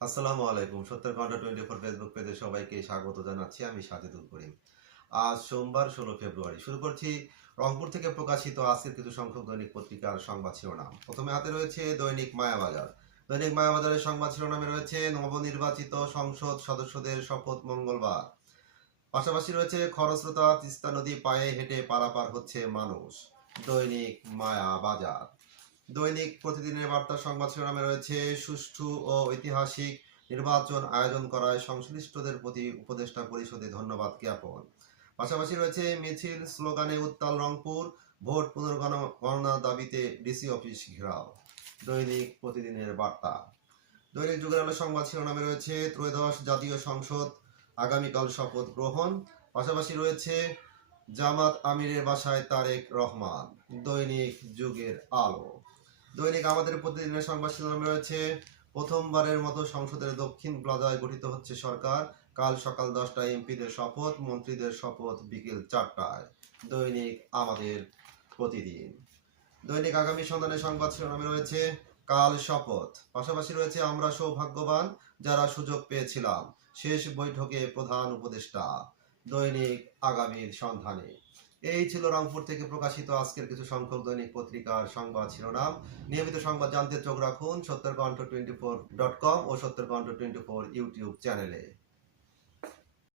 আসসালামু আলাইকুম। সত্যের কণ্ঠ 24 ফেসবুক পেজে সবাইকে স্বাগত জানাচ্ছি। আমি সাজিদুল করিম। আজ সোমবার 16 ফেব্রুয়ারি। শুরু করছি রংপুর থেকে প্রকাশিত আজকের কিছু সংখ্যক দৈনিক পত্রিকার সংবাদ শিরোনাম। প্রথমে হাতে রয়েছে দৈনিক মায়াবাজার। দৈনিক মায়াবাজারের সংবাদ শিরোনামে রয়েছে নবনির্বাচিত সংসদ সদস্যদের শপথ মঙ্গলবার। পাশাপাশি রয়েছে খরস্রোতা তিস্তা নদী পায়ে হেঁটে পারাপার হচ্ছে মানুষ। দৈনিক মায়াবাজার। দৈনিক প্রতিদিনের বার্তা সংবাদ শিরোনামে রয়েছে সুষ্ঠু ও ঐতিহাসিক নির্বাচন আয়োজন করায় সংশ্লিষ্টদের প্রতি উপদেষ্টা পরিষদে ধন্যবাদ জ্ঞাপন। পাশাপাশি রয়েছে মিছিল স্লোগানে উত্তাল রংপুর, ভোট পুনর্গণনা দাবিতে ডিসি অফিস ঘেরাও। দৈনিক প্রতিদিনের বার্তা। দৈনিক যুগের আলো সংবাদ শিরোনামে রয়েছে ত্রয়োদশ জাতীয় সংসদ আগামীকাল শপথ গ্রহণ। পাশাপাশি রয়েছে জামাত আমিরের বাসায় তারেক রহমান। দৈনিক যুগের আলো। দৈনিক আমাদের প্রতিদিনের সংবাদ শিরোনামে রয়েছে প্রথমবারের মতো সংসদের দক্ষিণ প্লাজায় গঠিত হচ্ছে সরকার। কাল সকাল 10টায় এমপিদের শপথ, মন্ত্রীদের শপথ বিকেল 4টায়। দৈনিক আমাদের প্রতিদিন। দৈনিক আগামী সন্ধানের সংবাদ শিরোনামে রয়েছে কাল শপথ। পাশাপাশি রয়েছে আমরা সৌভাগ্যবান যারা সুযোগ পেয়েছিলাম, শেষ বৈঠকে প্রধান উপদেষ্টা। দৈনিক আগামীর সন্ধানে। এই ছিল রংপুর থেকে প্রকাশিত আজকের কিছু সংখ্যক দৈনিক পত্রিকার সংবাদ শিরোনাম। নিয়মিত সংবাদ জানতে চোখ রাখুন সত্যের কণ্ঠ 24.com ও সত্যের কণ্ঠ 24 ইউটিউব চ্যানেলে।